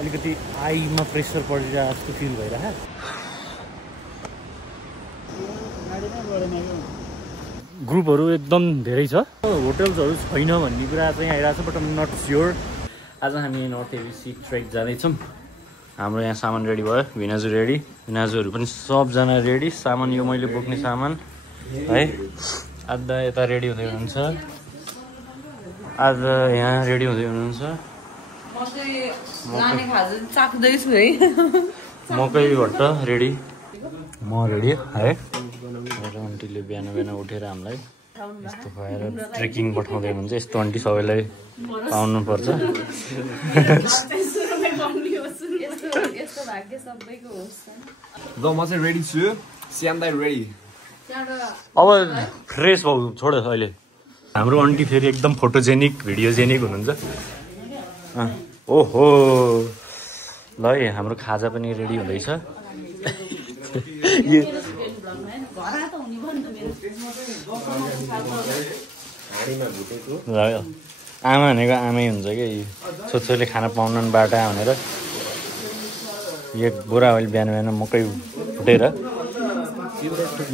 अलिकति आईमा प्रेसर परिरहेको जस्तो फिल भइरहेको ग्रुपहरू एकदम धेरै छ होटल्सहरू छैन भन्ने कुरा चाहिँ आइरहेको छ बट आम नट स्योर आज हामी नर्थ एबिसी ट्रेक जाँदैछौँ हाम्रो यहाँ सामान रेडी भयो भिनाजु रेडी भिनाजुहरू पनि सबजना रेडी सामान यो मैले बोक्ने सामान है आज यता रेडी हुँदै हुनुहुन्छ आज यहाँ रेडी हुँदै हुनुहुन्छ मकै भट्ट रेडी म रेडी है मेरो आन्टीले बिहान बिहान उठेर हामीलाई यस्तो खुवाएर ट्रेकिङ पठाउँदै हुनुहुन्छ यस्तो आन्टी सबैलाई पाउनुपर्छ म चाहिँ रेडी छु श्याम दाइ रेडी अब फ्रेस भाउ छोड अहिले हाम्रो आन्टी फेरि एकदम फोटोजेनिक भिडियोजेनिक हुनुहुन्छ ओहो ल है हाम्रो खाजा पनि रेडी हुँदैछ आमा भनेको आमै हुन्छ कि छोरीले खाना पाउन बाटा भनेर एक बोरा अहिले बिहान बिहान मकै फुटेर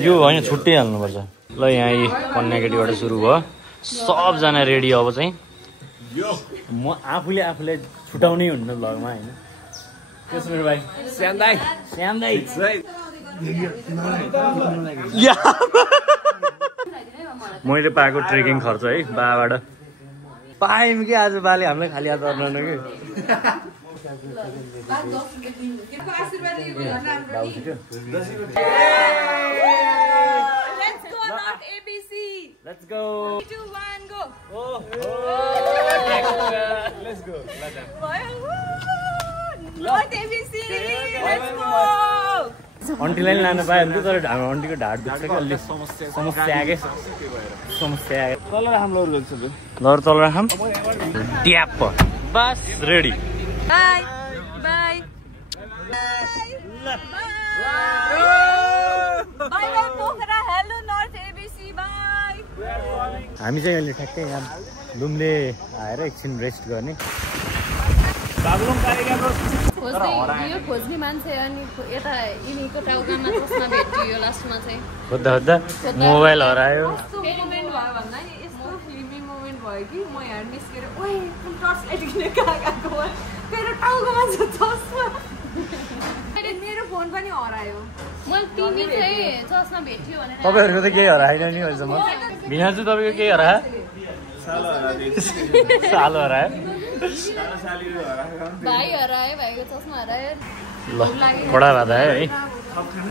यो होइन छुट्टिहाल्नुपर्छ ल यहाँ कन्या केटीबाट सुरु भयो सबजना रेडी अब चाहिँ म आफूले छुटाउनै हुन्न भ्लगमा होइन मेरो भाइ श्याम दाइ मैले पाएको ट्रेकिङ खर्च है बाबाट पायौँ कि आज बाले हामीलाई खाली हात गर्नु कि Let's go. 3, 2, 1, go. Let's go. North ABC. Let's go. आन्टीलाई लानु पायो भने तर हाम्रो आन्टीको ढाड दुख्छ कि अलि समस्या आके समस्या आयो तल राखौँ लहर तल राखौँ tap bus ready by by by by Pokhara hello north ABC by हामी चाहिँ अहिले ठ्याक्कै यहाँ लुम्ले आएर एकछिन रेस्ट गर्ने खोज्ने मान्छे अनि यता यिनीको टाउकामा चस्मा भेटियो लास्टमा चाहिँ खोज्दा खोज्दा मोबाइल हरायो मोमेन्ट भयो भन्दा यस्तो फिल्मी मोमेन्ट भयो कि म यहाँ निस्केर ओइ टर्च लाइट किन कहाँ गएको मेरो टाउकामा छ चस्मा मेरो फोन पनि हरायो मैले तिमी चाहिँ चस्मा भेटियो भनेर तपाईँहरूको त केही हराएन नि अहिलेसम्म भिनाजु तपाईँको केही हरायो साल हरायो भाइ हरायो भाइको चस्मा हरायो ल कडा भादा है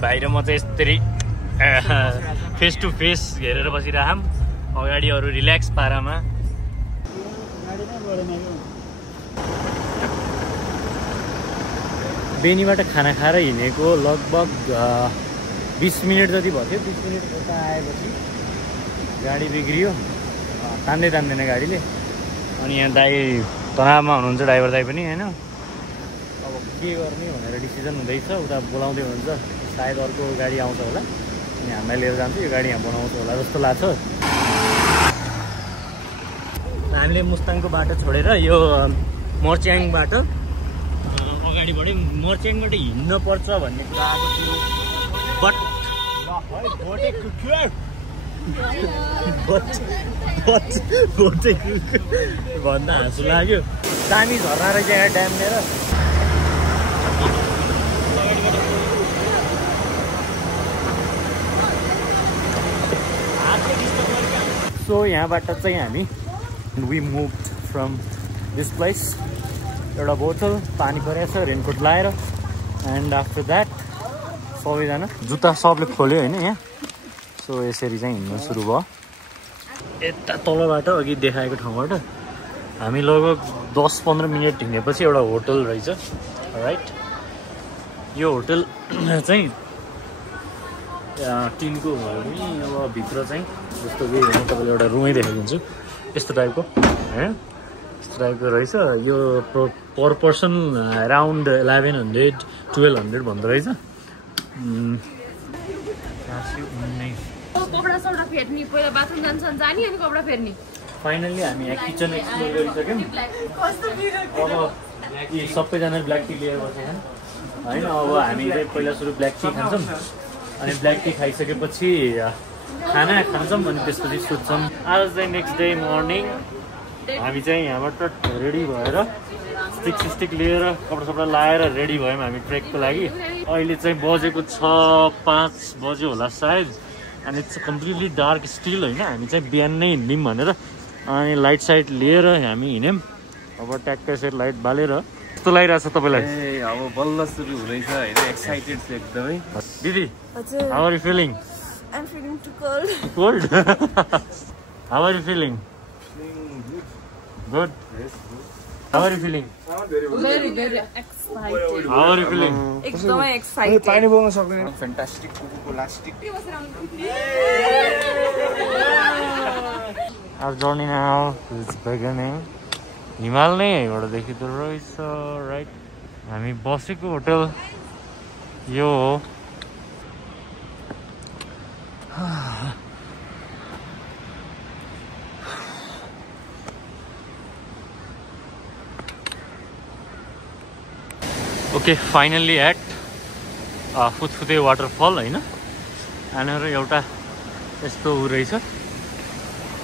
भाइ र म चाहिँ यस्तरी फेस टु फेस हेरेर बसिरहौँ अगाडि अरू रिल्याक्स पारामा बेनीबाट खाना खाएर हिँडेको लगभग 20 मिनट जति भयो थियो 20 मिनट यता आएपछि गाडी बिग्रियो तान्दै तान्दैन गाडीले अनि यहाँ दाइ तनावमा हुनुहुन्छ ड्राइभर दाइ पनि होइन अब के गर्ने भनेर डिसिजन हुँदैछ उता बोलाउँदै हुनुहुन्छ सायद अर्को गाडी आउँछ होला अनि हामीलाई लिएर जान्छ यो गाडी यहाँ बनाउँछ होला जस्तो लाग्छ हामीले मुस्ताङको बाटो छोडेर यो मर्च्याङबाट अगाडिबाटै मर्च्याङबाट हिँड्न पर्छ भन्ने कुरा आएको थियो बट भन्दा हाँसो लाग्यो दामी झर्ना रहेछ यहाँ ड्याम लिएर सो यहाँबाट चाहिँ हामी we moved from this place एउटा बोतल पानी परेछ रेनकोट लाएर एन्ड आफ्टर द्याट सबैजना जुत्ता सबले खोल्यो होइन यहाँ सो यसरी चाहिँ हिँड्न सुरु भयो यता तलबाट अघि देखाएको ठाउँबाट हामी लगभग 10-15 मिनट हिँडेपछि एउटा होटल रहेछ राइट यो होटल चाहिँ टिनको भयो भने अब भित्र चाहिँ जस्तो कि म तपाईँलाई एउटा रुमै देखाइदिन्छु यस्तो टाइपको होइन यस्तो टाइपको रहेछ यो पर पर्सन अराउन्ड 1100-1200 भन्दो रहेछ कपडा सौडा फेर्ने पहिला बाथरुम जान्छ जाने अनि कपडा फेर्ने फाइनल्ली हामी यहाँ किचन एक्सप्लोर गरिसक्यौँ अब यी सबैजनाले ब्ल्याक टी लिएर बसेछन् होइन। अब हामी चाहिँ पहिला सुरु ब्ल्याक टी खान्छौँ अनि ब्ल्याक टी खाइसकेपछि खाना खान्छौँ अनि त्यसपछि सुत्छौँ। आज चाहिँ नेक्स्ट डे मर्निङ हामी चाहिँ यहाँबाट रेडी भएर स्टिक लिएर कपडा लाएर रेडी भयौँ हामी ट्रेकको लागि। अहिले चाहिँ बजेको 6-5 बज्यो होला सायद अनि इट्स कम्प्लिटली डार्क स्टिल होइन। हामी चाहिँ बिहान नै हिँड्यौँ भनेर अनि लाइट साइट लिएर हामी हिँड्यौँ। अब ट्याक्कै सेट लाइट बालेर कस्तो लागिरहेको छ तपाईँलाई? अब बल्ल सुरु हुँदैछ होइन, एक्साइटेड छ एकदमै। दिदी how are you feeling? I'm feeling too cold. Cold? How are you feeling? Good? Yes, good. How are you feeling? Very excited. How are you feeling? एकदमै excited. पानी बोल्न सक्दैन। Fantastic कोलास्टिक। Our journey now is beginning. हिमाल नै यहीँबाट देखिँदो रहेछ right. हामी बसेको होटल यो हो। ओके फाइनल्ली एट फुतफुते वाटरफल होइन। यहाँनिर एउटा यस्तो उ रहेछ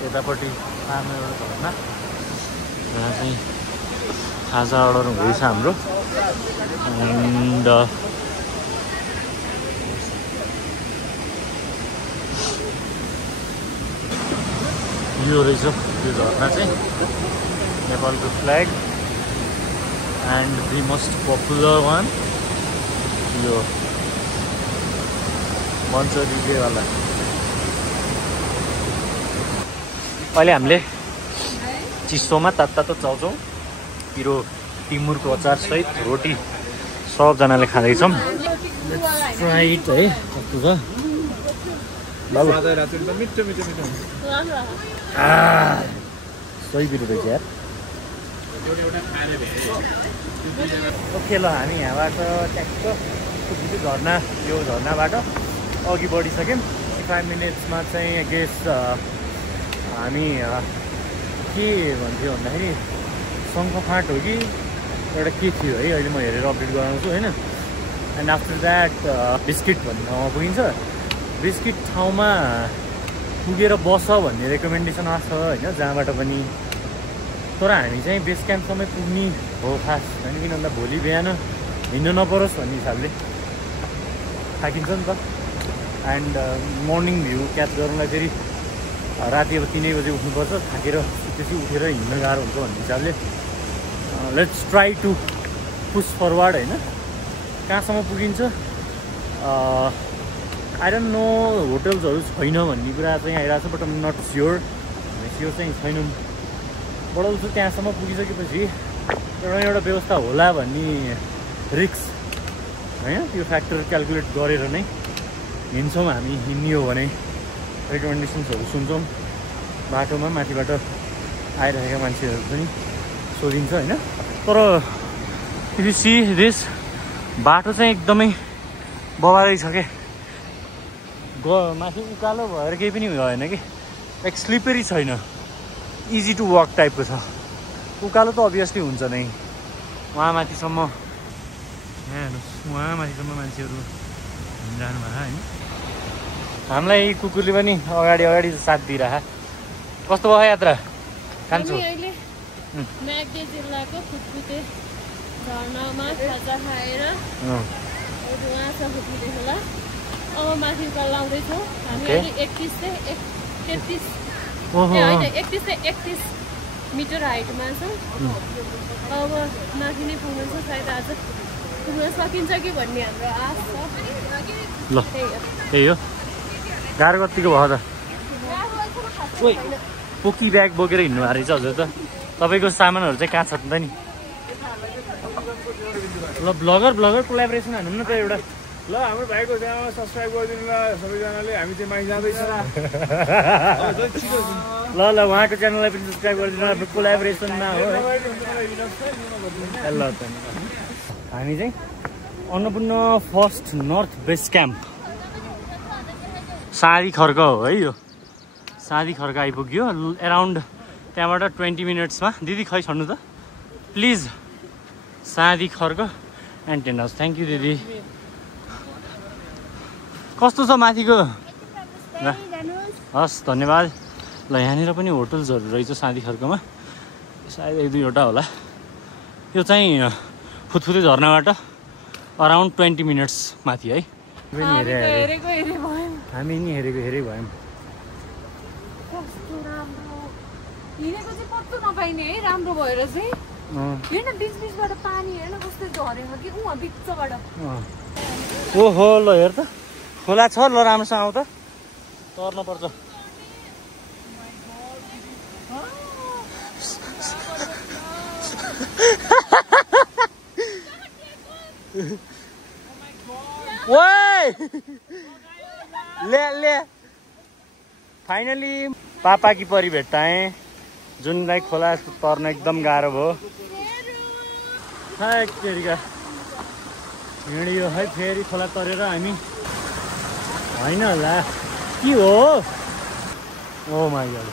यतापट्टि सानो एउटा झरना जहाँ चाहिँ खाजा अर्डर हुँदैछ हाम्रो। एन्ड यो रहेछ त्यो झरना चाहिँ नेपालको flag and the most popular one यो मन्चरीवाला। अहिले हामीले चिसोमा तातो चाउचाउ पिरो टिमुरको अचारसहित रोटी सबजनाले खाँदैछौँ। राइट है कस्तो छ बाबु? सही पिरो रहेछ यार। ओके ल हामी यहाँबाट ट्याक्क झरना यो झरनाबाट अघि बढिसक्यौँ। 5 मिनट्समा चाहिँ गेस हामी के भन्थ्यो भन्दाखेरि शङ्खफाँट हो कि एउटा के थियो है, अहिले म हेरेर अपडेट गराउँछु होइन। एन्ड आफ्टर द्याट बिस्किट भन्ने ठाउँमा पुगिन्छ। बिस्किट ठाउँमा पुगेर बस भन्ने रेकमेन्डेसन आएको छ होइन जहाँबाट पनि। तर हामी चाहिँ बेस क्याम्पसम्मै पुग्ने हो खास होइन, किन भन्दा भोलि बिहान हिँड्नु नपरोस् भन्ने हिसाबले थाकिन्छ नि त। एन्ड मर्निङ भ्यू क्याच गर्नलाई फेरि राति अब 3 बजे उठ्नुपर्छ, थाकेर त्यसपछि उठेर हिँड्न गाह्रो हुन्छ भन्ने हिसाबले let's try to push forward होइन। कहाँसम्म पुगिन्छ आई डोन्ट नो, होटल्सहरू छैन भन्ने कुरा चाहिँ आइरहेको छ बट आम नट स्योर। हामी स्योर चाहिँ छैनौँ। बढाउँछु त्यहाँसम्म पुगिसकेपछि एउटा व्यवस्था होला भन्ने रिक्स होइन, त्यो फ्याक्टर क्यालकुलेट गरेर नै हिँड्छौँ हामी। हिँड्ने हो भने रेकमेन्डेसन्सहरू सुन्छौँ बाटोमा, माथिबाट आइरहेका मान्छेहरू पनि सोधिन्छ होइन। तर इफ यु सी दिस बाटो चाहिँ एकदमै बबारै छ क्या। माथि उकालो भएर केही पनि भएन कि, लाइक स्लिपरी छैन, इजी टु वक टाइपको छ। उकालो त अभियसली हुन्छ नै वहाँ माथिसम्म। यहाँ हेर्नुहोस् वहाँ माथिसम्म मान्छेहरू हिँडिरहनु भएको होइन। हामीलाई कुकुरले पनि अगाडि साथ दिइरह। कस्तो भयो यात्रा कान्छो? म्याग्दी जिल्लाको फुतफुते झरनामा खाजा खाएर उहाँ छ फुतफुते खोला। अब माथि उकालो लाउँदैछौँ हामी। अहिले 31 मिटर हाइटमा छौँ। अब माथि नै पुग्नुहुन्छ सायद, आज पुग्न सकिन्छ कि भन्ने हाम्रो आश छ। ल त्यही हो। गाह्रो कतिको भयो त? ओइ पोकी ब्याग बोकेर हिँड्नु भएको रहेछ हजुर त। तपाईँको सामानहरू चाहिँ कहाँ छ त नि? ल ब्लगर कोलाबोरेसन हान्नु न त एउटा। ल हाम्रो भाइको च्यानल सब्सक्राइब गरिदिनु ल सबैजनाले। हामी चाहिँ माथि जाँदैछ। ल उहाँको च्यानललाई पनि सब्सक्राइब गरिदिनु। आफ्नो कोलाबोरेसनमा हो। ल हामी चाहिँ Annapurna first north base camp Sadi Kharka हो है। यो Sadi Kharka Sandhi Kharka and tent house. Thank you दिदी। कस्तो छ माथिको? हस् धन्यवाद। ल यहाँनिर पनि होटल्सहरू रहेछ साँधी खर्कमा, सायद 1-2वटा होला। यो चाहिँ फुत्फुते झर्नाबाट अराउन्ड 20 मिनट्स माथि है। हामी नि हेरेको हेरे भयौँ। हिँडेको चाहिँ पत्तो नपाइने है, राम्रो भएर चाहिँ हेर्न बिचबिचबाट पानी हेर्न कस्तो झरेको कि उहाँ बिचबाट। ओहो ल हेर त खोला छ। ल राम्रोसँग आऊ त, तर्न पर्छ। ले फाइनली पापा की परी भेट्टाएँ, जुनलाई खोला तर्न एकदम गाह्रो भयो। हिँडियो है फेरि खोला तरेर हामी। होइन होला के हो? ओ माइ गॉड।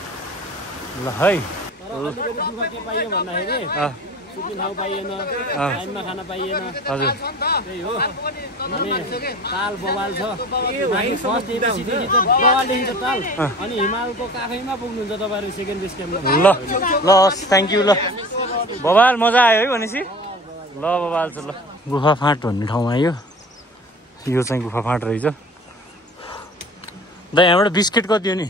ल है के पाइयो भन्दाखेरि सुत्ने ठाउँ पाइएन, टाइममा खाना पाइएन। हजुर त्यही हो। अनि ताल बवाल छ। फर्स्ट एपिसीदेखि चाहिँ बवाल देखिन्छ ताल। अनि हिमालको काखैमा पुग्नुहुन्छ तपाईँहरू सेकेन्ड बेस क्याम्पमा। ल ल थ्याङ्क यू। ल बवाल मजा आयो है भनेपछि। ल बवाल छ। ल गुफा फाँट भन्ने ठाउँमा आयो। यो चाहिँ गुफा फाँट रहेछ। दा यहाँबाट बिस्किट कति हो नि?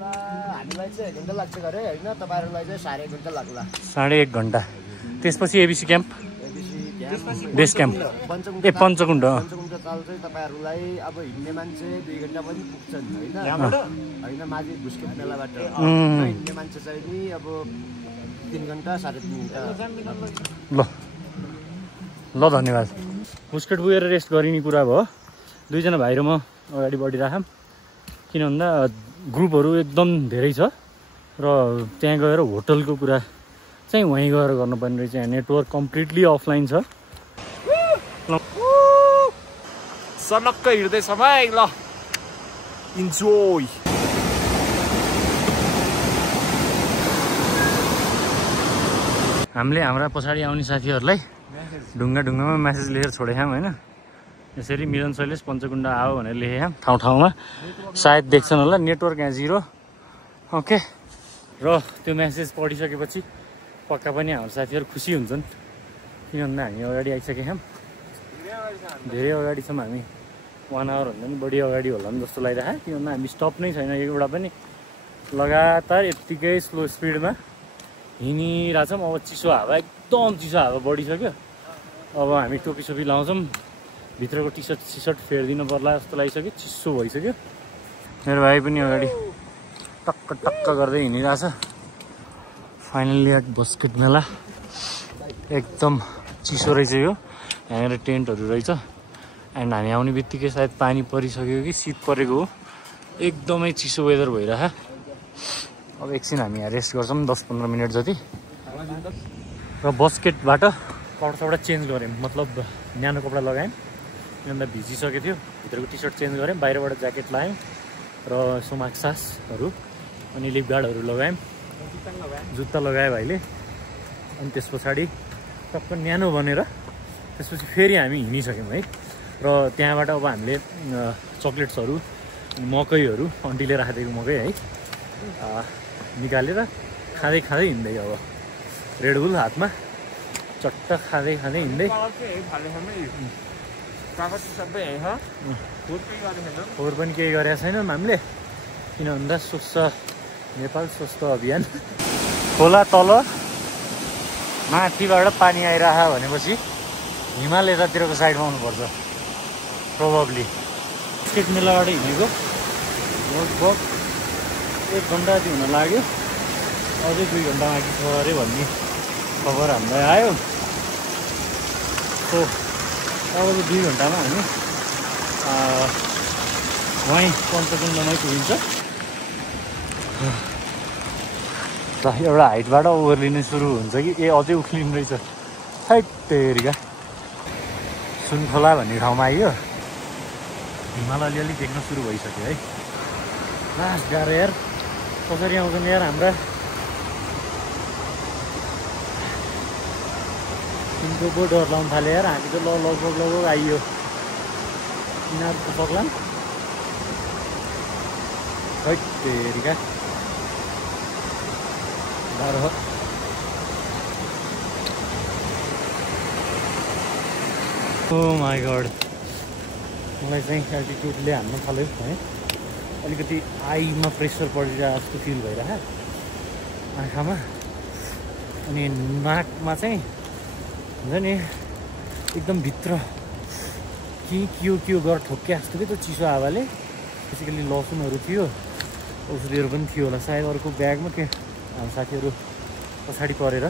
हामीलाई चाहिँ 1 घन्टा लाग्छ गरे होइन, तपाईँहरूलाई चाहिँ 1.5 घन्टा लाग्ला। 1.5 घन्टा। त्यसपछि एबिसी क्याम्प, बेस क्याम्प ए पञ्चकुण्ड। पञ्चकुण्ड ताल चाहिँ तपाईँहरूलाई अब हिँड्ने मान्छे 2 घन्टा पनि पुग्छन् होइन, होइन माथि भुस्केट मेलाबाट। हिँड्ने मान्छे चाहिँ नि अब 3 घन्टा 3.5 घन्टा। ल धन्यवाद। भुस्केट पुगेर रेस्ट गरिने कुरा भयो। 2 जना भाइ र म अगाडि बढिराखौँ, किन भन्दा ग्रुपहरू एकदम धेरै छ र त्यहाँ गएर होटलको कुरा चाहिँ वहीँ गएर गर्नुपर्ने रहेछ। यहाँ नेटवर्क कम्प्लिटली अफलाइन छ। सनक्क हिँड्दैछ भाइ। ल इन्जोय। हामीले हाम्रा पछाडि आउने साथीहरूलाई ढुङ्गामा मेसेज लेखेर छोडेछौँ होइन। यसरी मिलन शैलेश पञ्चकुण्ड आओ भनेर लेखेँ ठाउँ ठाउँमा। सायद देख्छन् होला, नेटवर्क यहाँ 0। ओके, र त्यो मेसेज पढिसकेपछि पक्का पनि हाम्रो साथीहरू खुसी हुन्छन्। किन भन्दा हामी अगाडि आइसकेका छौँ, धेरै अगाडि छौँ हामी। 1 आवर भन्दा पनि बढी अगाडि होला नि जस्तो लागिरहेको। किन भन्दा हामी स्टप नै छैन एउटा पनि, लगातार यत्तिकै स्लो स्पिडमा हिँडिरहेछौँ। अब चिसो हावा, एकदम चिसो हावा बढिसक्यो। अब हामी टोपी लाउँछौँ, भित्रको टी सर्ट फेरिदिनु पर्ला जस्तो लागिसक्यो, चिसो भइसक्यो। मेरो भाइ पनि अगाडि टक्क गर्दै हिँडिरहेछ। फाइनल्ली एट भुस्केट मेला। एकदम चिसो रहेछ यो। यहाँनिर टेन्टहरू रहेछ। एन्ड हामी आउने बित्तिकै सायद पानी परिसक्यो कि शीत परेको हो। एकदमै चिसो वेदर भइरह। अब एकछिन हामी यहाँ रेस्ट गर्छौँ 10-15 मिनट जति। र बस्केटबाट कपडा चेन्ज गऱ्यौँ, मतलब न्यानो कपडा लगायौँ। किनभने भिजिसकेको थियो। भित्रको टी सर्ट चेन्ज गऱ्यौँ, बाहिरबाट ज्याकेट लगायौँ र सोमाक सासहरू अनि लिप गार्डहरू लगायौँ। जुत्ता लगायो भाइले। अनि त्यस पछाडि टक्क न्यानो बनेर त्यसपछि फेरि हामी हिँडिसक्यौँ है। र त्यहाँबाट अब हामीले चक्लेट्सहरू, मकैहरू, अन्टीले राखिदिएको मकै है निकालेर खाँदै हिँड्दै। अब रेडबुल हातमा चट्ट खाँदै हिँड्दै। फोहोर पनि केही गरेका छैनौँ हामीले। किन भन्दा स्वच्छ नेपाल स्वच्छ अभियान। खोला तल माथिबाट पानी आइरह भनेपछि हिमाल यतातिरको साइडमा आउनुपर्छ प्रोबब्ली। स्टेट मेलाबाट हिँडेको लगभग 1 घन्टा जति हुन लाग्यो। अझै 2 घन्टा बाँकी छ अरे भन्ने खबर हामीलाई आयो। सो अब 2 घन्टामा हामी वहीँ पञ्चकुण्डमै पुगिन्छ। एउटा हाइटबाट ओर्लिनु सुरु हुन्छ कि अझै उक्लिनु रहेछ। हैटेरिका सुनखोला भन्ने ठाउँमा आइयो। हिमाल अलिअलि देख्न सुरु भइसक्यो है। लास्ट गाह्रो यार, कसरी आउँछन् यार हाम्रा तिनको पो डर लाउनु थाल्यो यार हामी त लगभग आइयो यिनीहरूको पग्ला खै तेरिका गाह्रो हो ओ माई गड मलाई चाहिँ एल्टिट्युडले हान्न थाल्यो है अलिकति आईमा प्रेसर परिरहेको जस्तो फिल भइरहेको आँखामा अनि नाकमा चाहिँ हुन्छ नि एकदम भित्र के गरेर ठोक्क्या जस्तो कि त्यो चिसो हावाले बेसिकली लसुनहरू थियो औषधिहरू पनि थियो होला सायद अर्को ब्यागमा के हाम्रो साथीहरू पछाडि परेर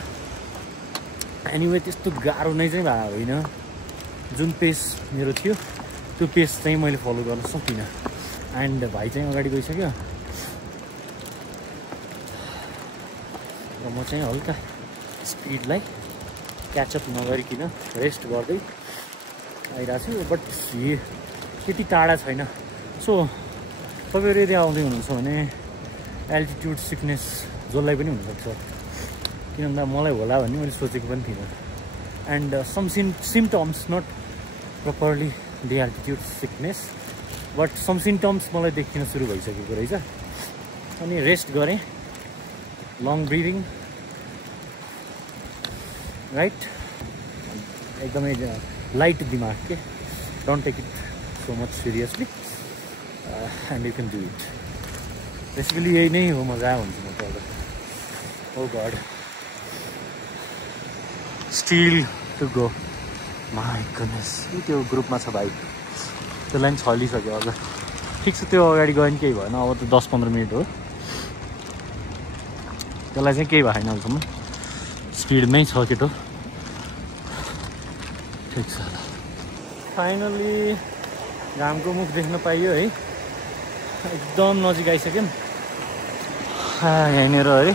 एनिवे त्यस्तो गाह्रो नै चाहिँ भएको होइन जुन पेस मेरो थियो त्यो पेस चाहिँ मैले फलो गर्न सकिनँ एन्ड भाइ चाहिँ अगाडि गइसक्यो र म चाहिँ हल्का स्पिडलाई क्याचअप नगरिकन रेस्ट गर्दै आइरहेको छु बट त्यति टाढा छैन सो तपाईँहरू यदि आउँदै हुनुहुन्छ भने एल्टिट्युड सिकनेस जसलाई पनि हुनसक्छ किन भन्दा मलाई होला भन्ने मैले सोचेको पनि थिइनँ and some symptoms not properly the altitude sickness but some symptoms मलाई देखिन सुरु भइसकेको रहेछ अनि रेस्ट गरेँ लङ ब्रिदिङ राइट एकदमै लाइट दिमाग के don't take it so much seriously and you can do it basically यही नै हो मजा हुन्छ म त अब oh god still to go my goodness त्यो ग्रुपमा छ भाइ त्यसलाई पनि छलिसक्यो अझ ठिक छ त्यो अगाडि गयो नि केही भएन अब त 10-15 मिनट हो त्यसलाई चाहिँ केही भएन अहिलेसम्म स्पिडमै छ केटो ठिक छ फाइनली घामको मुख देख्न पाइयो है एकदम नजिक आइसक्यौँ यहाँनिर है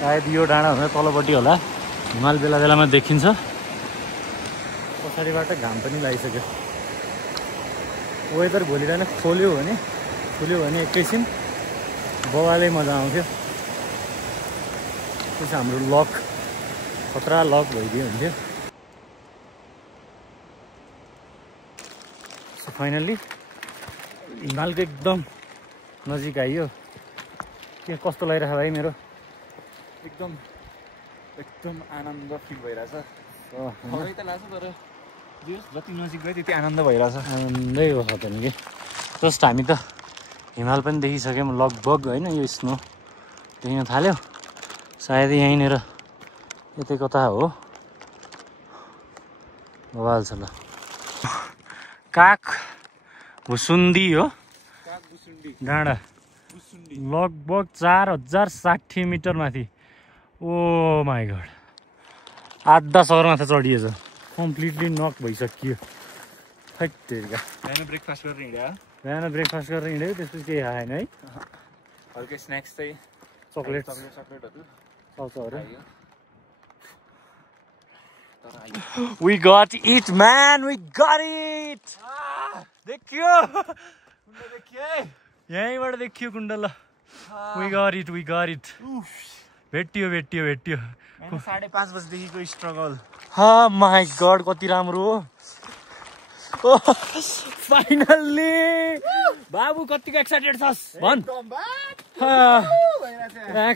सायद यो डाँडा हुँदा तलपट्टि होला हिमाल बेला बेलामा देखिन्छ पछाडिबाट घाम पनि लागिसक्यो वेदर भोलि बिहान खुल्यो भने एकैछिन बवालै मजा आउँथ्यो त्यसो हाम्रो लक खतरा लक भइदियो हुन्थ्यो सो फाइनल्ली हिमालको एकदम नजिक आइयो के कस्तो लागिरहेको भाइ मेरो एकदम आनन्द फिल भइरहेछ त लाग्छ तर जति नजिक गयो त्यति आनन्द भइरहेछ आनन्दै हो त नि कि जस्ट हामी त हिमाल पनि देखिसक्यौँ लगभग होइन यो स्नो देखिन थाल्यो सायद यहीँनिर यतै कता हो बवाल छ ल काग भुसुन्डी हो डाँडा लगभग 4060 मिटर माथि ओ माई गड आधा सगरमाथा चढिएछ कम्प्लिटली नक भइसकियो खै तेरिका बिहान ब्रेकफास्ट गरेर हिँड्यो त्यसपछि केही खाएन है हल्का स्न्याक्स चाहिँ चक्लेटहरू We got it, man! We got it! देखियो यहीँबाट देखियो कुण्डल We got it. भेटियो 5:30 बजेदेखिको स्ट्रगल हाँ माई गड कति राम्रो हो फाइनल्ली बाबु कतिको एक्साइटेड छस् भन्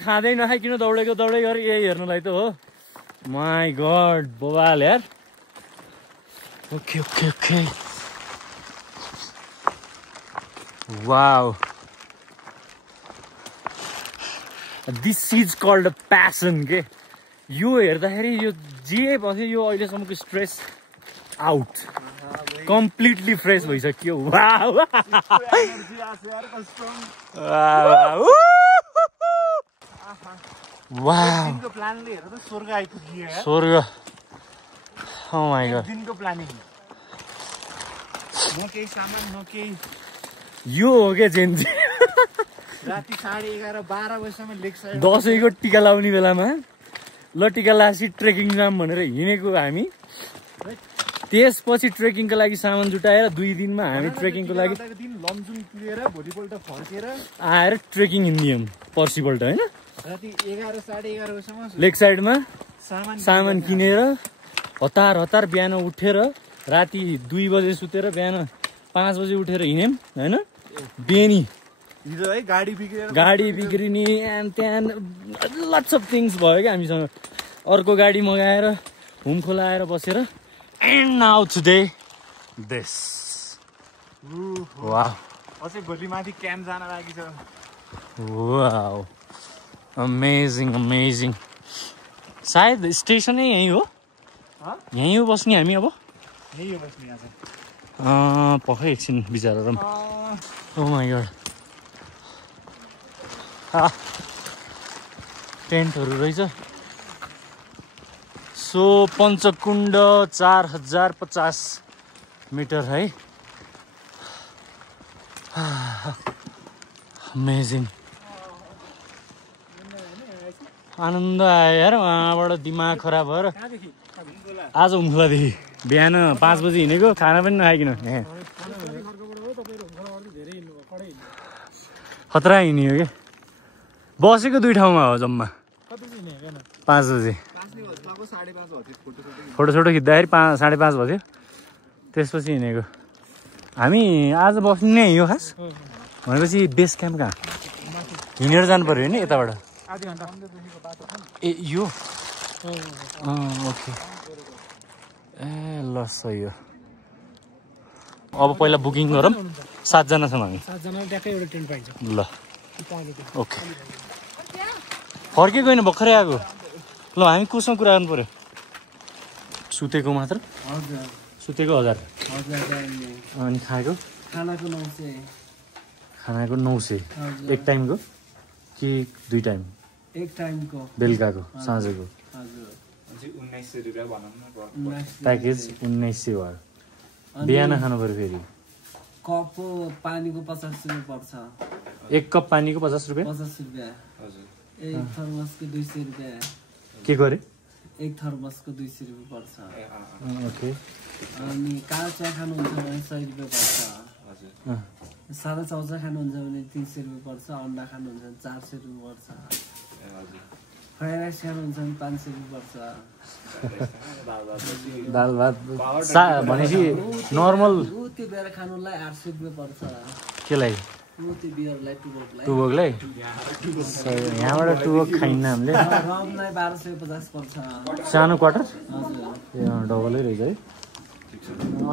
खाँदै नखाइकन दौडेको दौडै गरे यही हेर्नुलाई त हो माई गड बवाल यार okay wow this is called passion के यो हेर्दाखेरि यो जे भयो यो अहिलेसम्मको स्ट्रेस आउट कम्प्लिटली फ्रेस भइसक्यो वाउ दिनको प्लानले हेर्दा स्वर्ग आइपुग्यो यार स्वर्ग ओ माय गॉड दिनको प्लानिङ न केही सामान न केही यो हो के जेन्जी राति 11:30-12 बजेसम्म लेक साइड दसैँको टिका लाउने बेलामा ल टिका लासी ट्रेकिङ जाम भनेर हिँडेको हामी त्यसपछि ट्रेकिङको लागि सामान जुटाएर 2 दिनमा हामी ट्रेकिङको लागि दिन लमजुङ पुगेर भोलिपल्ट फर्केर आएर ट्रेकिङ हिँड्यौँ पर्सिपल्ट होइन राति 11-11:30 बजेसम्म लेक साइडमा सामान किनेर हतार हतार बिहान उठेर राति 2 बजे सुतेर बिहान 5 बजे उठेर हिँड्यौँ होइन बेनी हिजो है गाडी बिग्रिने एन्ड त्यहाँ लट्स अफ थिङ्स भयो क्या हामीसँग अर्को गाडी मगाएर हुम खोला आएर बसेर and now today this wow अझै भोलि माथि क्याम्प जान लागि छ वाउ अमेजिङ अमेजिङ सायद स्टेसनै यहीँ हो यहीँ हो बस्ने हामी अब यही हो बस्ने यहाँ चाहिँ पखै एकछिन बिचार गरौँ ओ माइ गॉड टेन्टहरू रहेछ सो पञ्चकुण्ड 4050 मिटर है अमेजिङ आनन्द आयो यार उहाँबाट दिमाग खराब भएर आज हुम्खोलादेखि बिहान 5 बजी हिँडेको खाना पनि नखाइकन खतरा हिँड्यो क्या बसेको 2 ठाउँमा हो जम्मा 5 बजी फोटो सोटो खिच्दाखेरि 5:30 बज्यो त्यसपछि हिँडेको हामी आज बस्ने नै हो खास भनेपछि बेस क्याम्प कहाँ हिँडेर जानु पर्यो नि यताबाट ए यो ओके ए ल सही हो अब पहिला बुकिङ गरौँ 7 जना छौँ हामी 7 जना ट्याक्कै एउटा टेन्ट पाइन्छ ल ओके फर्केको होइन भर्खरै आएको ल हामी कोसँग कुरा गर्नु पर्यो सुतेको मात्र सुतेको 1000 अनि खाएको खानाको 900 एक टाइमको कि 2 टाइम एक टाइमको बेलुकाको साँझको 1900 रुपैयाँ भनौँ न प्याकेज 1900 भयो बिहान खानु पर्यो फेरि कपको पानीको 50 रुपियाँ पर्छ एक कप पानीको 50 रुपियाँ 50 रुपियाँ एक थर्मसको 200 रुपियाँ के गरे एक थर्मसको 200 रुपियाँ पर्छ ओके अनि कालो चिया खानुहुन्छ भने 100 रुपियाँ पर्छ सादा चाउचा खानुहुन्छ भने 300 रुपियाँ पर्छ अन्डा खानुहुन्छ भने 400 रुपियाँ पर्छ फ्राइड राइस खानुहुन्छ भने 500 रुपियाँ पर्छ दाल भात भनेपछि नर्मल त्यो बेर खानुलाई 800 रुपियाँ पर्छ केलाई त्यो बियरलाई टुबोकलाई यहाँबाट टुबोक खाइन्न हामीले रमलाई 1250 पर्छ सानो क्वार्टर हजुर डबलै रहेछ है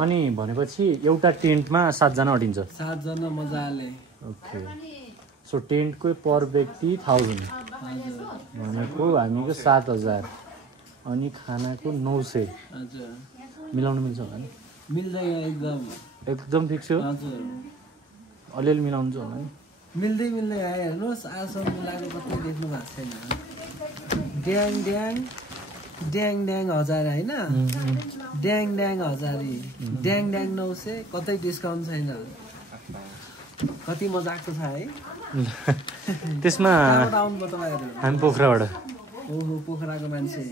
अनि भनेपछि एउटा टेन्टमा 7 जना अटिन्छ 7 जना मजाले ओके सो टेन्टको पर व्यक्ति 1000 भनेको हामीको 7000 अनि खानाको 900 हजुर मिलाउनु मिल्छ होला नि मिल्दैन एकदम फिक्स हो हजुर अलिअलि मिलाउनु छ होला नि मिल्दै हेर्नुहोस् आजसम्म मिलाएको कतै देख्नु भएको छैन ड्याङ ड्याङ 1000 होइन ड्याङ 1000 ड्याङ 900 कतै डिस्काउन्ट छैन कति मजाको छ है त्यसमा हामी पोखराबाट ओहो पोखराको मान्छे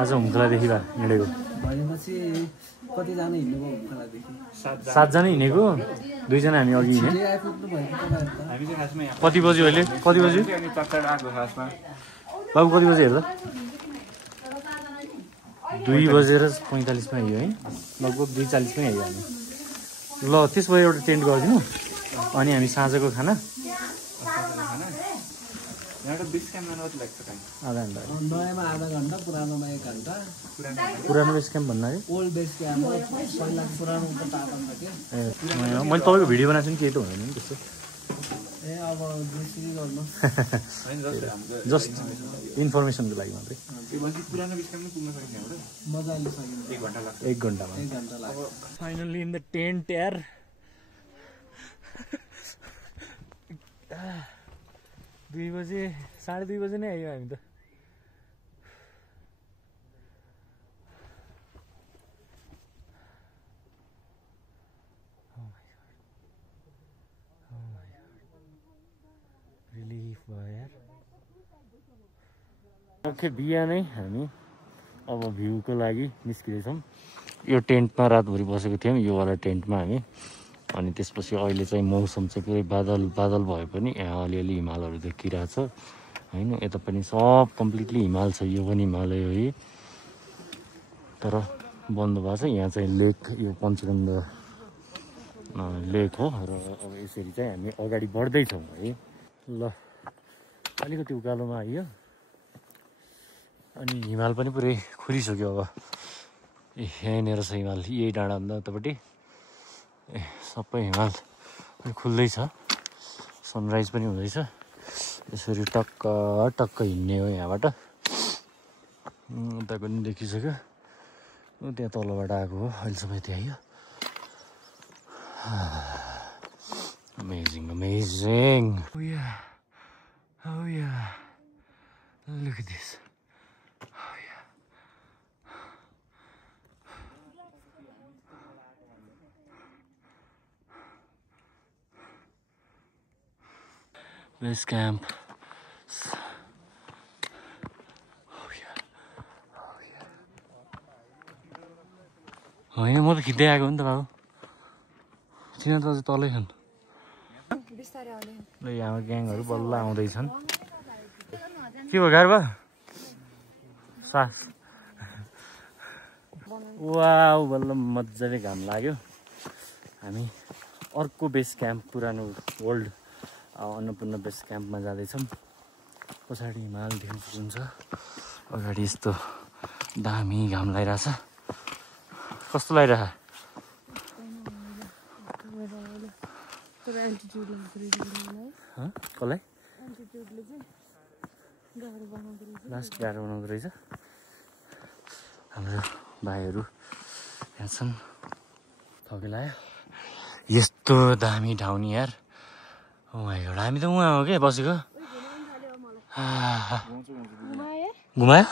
आज हुम्खोलादेखि हिँडेको भनेपछि कतिजना हिँड्नुभयो हुम्खोलादेखि 7 जना हिँडेको 2 जना हामी अघि हिँड्यौँ आइपुग्नु भएको तपाईँहरू हामी चाहिँ खासमा यहाँ कति बज्यो अहिले कति बज्यो अनि चक्कर आएको खासमा बाबु कति बजे हेर्दा 2:45 मा आइयो है लगभग 2:40 मै आइयो हामी ल त्यस भए एउटा टेन्ट गरिदिनु अनि हामी साँझको खाना यहाँबाट 20 क्याम्प जानु कति लाग्छ टाइम आधा घन्टा नयाँमा आधा घन्टा पुरानोमा 1 घन्टा पुरानो बेस क्याम्प भन्नाले ओल्ड बेस क्याम्प पहिला पुरानो त टाढा छ के मैले तपाईँको भिडियो बनाएको छु नि केही त हुँदैन नि त्यस्तो ए अब दुसरी गर्नु जस्ट इन्फर्मेसनको लागि मात्रै पुरानो बेस क्याम्प पुग्न सकिन्छ यहाँबाट मजाले सकिन्छ 1 घन्टा लाग्छ 1 घन्टामा 1 घन्टा लाग्छ फाइनली इन द टेन्ट यार 2 बजे 2:30 बजे नै आयो हामी त रिलिफ भयो यार ओके बिहानै हामी अब भ्यूको लागि निस्किँदैछौँ यो टेन्टमा रातभरि बसेको थियौँ यो वाला टेन्टमा हामी अनि त्यसपछि अहिले चाहिँ मौसम चाहिँ पुरै बादल भए पनि यहाँ अलिअलि हिमालहरू देखिरहेछ होइन यता पनि सब कम्प्लिटली हिमाल छ यो पनि हिमालय हो तर बन्द भएको छ। यहाँ चाहिँ लेक, यो पञ्चगन्ध लेक हो र अब यसरी चाहिँ हामी अगाडि बढ्दैछौँ है। ल अलिकति उकालोमा आइयो अनि हिमाल पनि पुरै खुलिसक्यो। अब यहीँनिर छ हिमाल, यही डाँडाभन्दा उतापट्टि सबै हिमाल खुल्दैछ। सनराइज पनि हुँदैछ। यसरी टक्क टक्क हिँड्ने हो यहाँबाट। उताको पनि देखिसक्यो, त्यहाँ तलबाट आएको हो, अहिलेसम्म यति आइयो। Amazing, amazing. Oh yeah. Oh yeah. Look at this. Oh yeah. Base camp. Oh yeah. Oh yeah. होइन म त खिच्दै आएको हो नि त बाबु। तिनीहरू त तलै छन्। ल यहाँ ग्याङहरू बल्ल आउँदैछन्। के भयो गाह्रो भयो? सास वाउ, बल्ल मजाले घाम लाग्यो। हामी अर्को बेस क्याम्प, पुरानो ओल्ड अन्नपूर्ण बेस क्याम्पमा जाँदैछौँ। पछाडि हिमाल देख्न सक्नुहुन्छ, अगाडि यस्तो दामी घाम लागिरहेछ। कस्तो लागिरहेछ? कसलाई लास्ट गाह्रो बनाउँदो रहेछ। हाम्रो भाइहरू यहाँ छन्। थके लाग्यो, यस्तो दामी ठाउँ नि यार। ओ माइ गॉड, हामी त उहाँ हो क्या बसेको। घुमायो?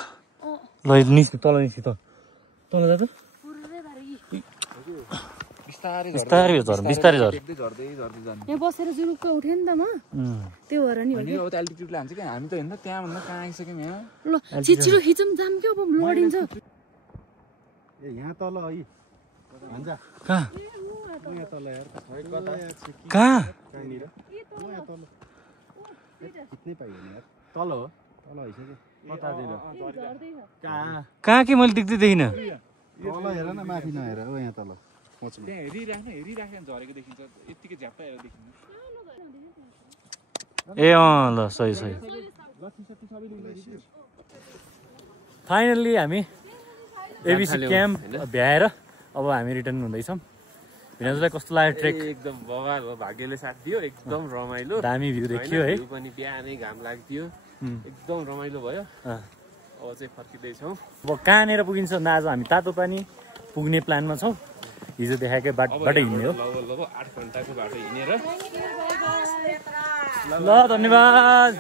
ल निस्क्यो, तल निस्क्यो, तल जा त। बिस्तारै झर, बिस्तारै झर। यहाँ बसेर जुरुक्क उठ्यो नि त म, त्यो भएर नि हो। एल्टिट्युडले हान्छ क्या, हामी त हेर्न त्यहाँ भन्दा कहाँ आइसक्यौँ यहाँ। ल छिटो खिचौँ, जाम क्या, अब लडिन्छ। ए यहाँ तल है भन्छ। कहाँ यहाँ तल यार, कहाँ? कहाँनिर यहाँ तल खिच्नै पाइएन यार। तल हो, तल भइसक्यो। कतातिर? कहाँ के मैले देख्दै देखिनँ। तल हेर न, माथि नहेर। ओ यहाँ तल त्यहाँ हेरिराख्ने झरेको देखिन्छ, यत्तिकै झ्याप्पा हेरेर देखिन्छ। ए ल सही सही। फाइनल्ली हामी एबिसी क्याम्प भ्याएर अब हामी रिटर्न हुँदैछौँ। भिनाजुलाई कस्तो लाग्यो ट्रेक? एकदम बवाल हो, भाग्यले साथ दियो। एकदम रमाइलो, दामी भ्यू देखियो है। पनि बिहानै घाम लाग्थ्यो, एकदम रमाइलो भयो। अब चाहिँ फर्किँदैछौँ। अब कहाँनिर पुगिन्छ भन्दा आज हामी तातो पानी पुग्ने प्लानमा छौँ। हिजो देखाएकै बाटोबाटै हिँड्ने हो। लगभग 8 घन्टाको बाटो हिँडेर। ल धन्यवाद।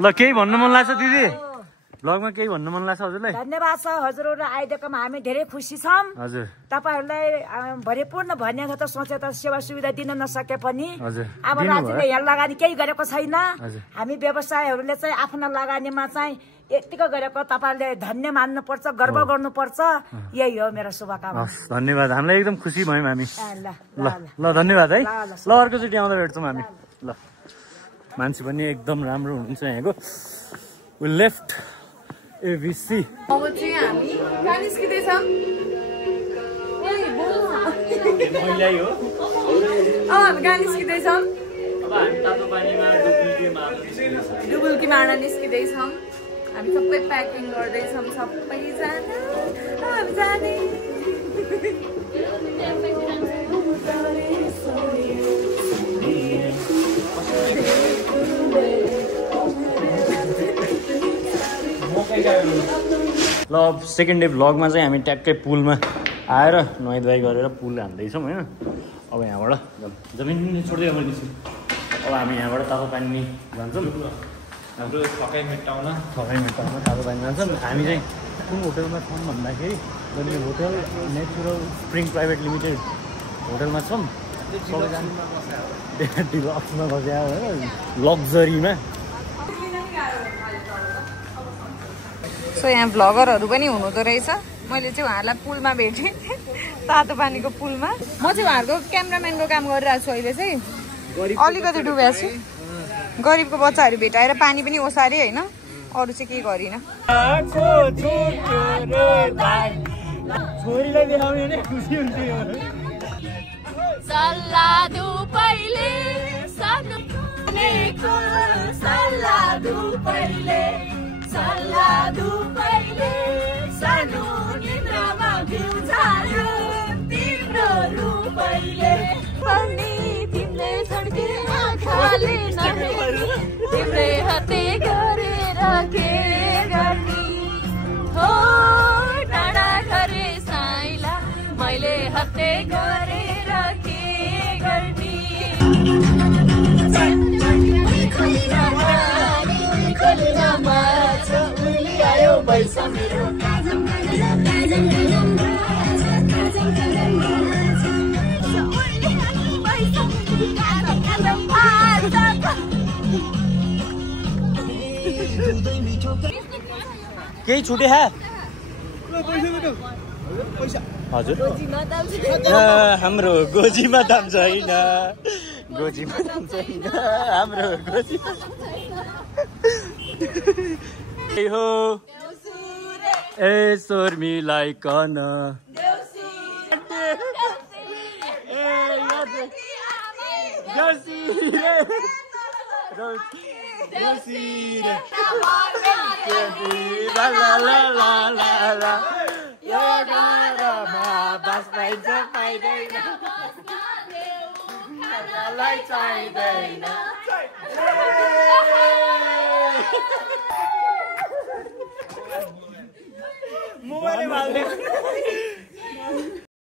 ल केही भन्नु मन लाग्छ दिदी? ब्लगमा केही भन्नु मन लाग्छ हजुरलाई? धन्यवाद छ हजुरहरू आइदिएकोमा हामी धेरै खुसी छौँ। हजुर, तपाईहरूलाई भरिपूर्ण भन्ने त सोचे त सेवा सुविधा दिन नसके पनि हजुर अब राज्यले यहाँ लगानी केही गरेको छैन। हजुर। हामी व्यवसायहरूले चाहिँ आफ्नो लगानीमा चाहिँ यतिको गरेको तपाईँहरूले धन्य मान्नुपर्छ, गर्व गर्नुपर्छ। यही हो मेरो शुभकामना। धन्यवाद, हामीलाई एकदम खुसी भयौँ हामी। ल ल धन्यवाद है। ल अर्कोचोटि आउँदा भेट्छौँ हामी। ल मान्छे पनि एकदम राम्रो हुनुहुन्छ यहाँको। We left ABC. अब चाहिँ हामी कहाँ निस्किँदैछौँ? महिला हो। अब हामी कहाँ निस्किँदैछौँ? अब हामी तातो पानीमा डुबुल्की मार्न निस्किँदैछौँ। हामी सबै प्याकिङ गर्दैछौँ, सबैजना हामी जाने। ल अब सेकेन्ड डे भ्लगमा चाहिँ हामी ट्याक्कै पुलमा आएर नुहाइधुवाइ गरेर पुल हान्दैछौँ होइन। अब यहाँबाट जमिन छोड्दै अब निस्क्यौँ। अब हामी यहाँबाट तातो पानी जान्छौँ। हाम्रो थकाइ मेटाउन तातो पानी जान्छौँ। हामी चाहिँ कुन होटलमा छौँ भन्दाखेरि जमिन hotel natural spring private limited होटलमा छौँ। सबैजना डिलक्समा बस्या होइन, लग्जरीमा। सो यहाँ भ्लगरहरू पनि हुनुहुँदो रहेछ। मैले चाहिँ उहाँहरूलाई पुलमा भेटेँ, तातो पानीको पुलमा। म चाहिँ उहाँहरूको क्यामराम्यानको काम गरिरहेको छु। अहिले चाहिँ अलिकति डुबेको छु। गरिबको बच्चाहरू भेटाएर पानी पनि ओसारेँ होइन। अरू चाहिँ केही गरिनँ। छोरीलाई देखाउने नै खुसी हुन्छ यो सल्लादु पहिले सानो सल्लादु पहिले सानो निद्रामा बिउझायो तिम्रो रूपैले पनि तिमीले सड्के आँखाले नहेरी तिम्रै हाते गरेर के गर्ने हो टाढा गरे साइला मैले हत्ते गरेर के गर्ने केही छुटे है हजुर हाम्रो गोजीमा दाम छैन गोजीमा दाम छैन हाम्रो गोजीमा हो ए शर्मिलाई कन मोबाइल